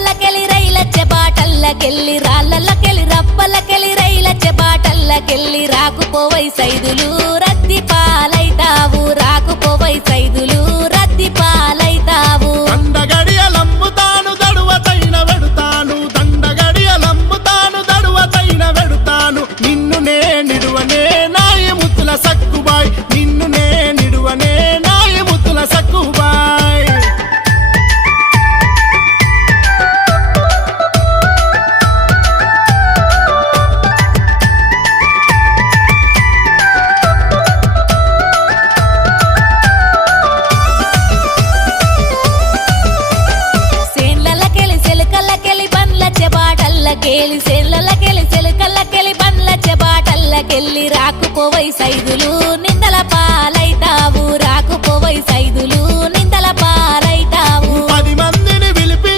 రప్పలకెళ్ళి రైలచ్చే బాటల్లకెళ్ళి రాళ్ళకెళ్ళి రప్పలకెళ్ళి రైలచ్చే బాటల్లకెళ్ళి రాకుపోవై సైదులు రద్ది పాలైతావు రాకుపోవై సైదులు రద్ది పాలైతావు దండగడియలమ్ముతాను దడువతైన వెడుతాను దండగడియలమ్ముతాను దడువతైన వెడుతాను నిన్ను నే నిడువనే నాయ ముద్దుల సక్కుబాయ్ నిన్ను నే నిడువనే నాయ ముద్దుల సక్కుబాయ్ సేర్లకెళ్ళి సెలుకల్లకెళ్ళి బండ్లచ్చే బాటల్లకెళ్ళి రాకుపోవై సైదులు నిందల పాల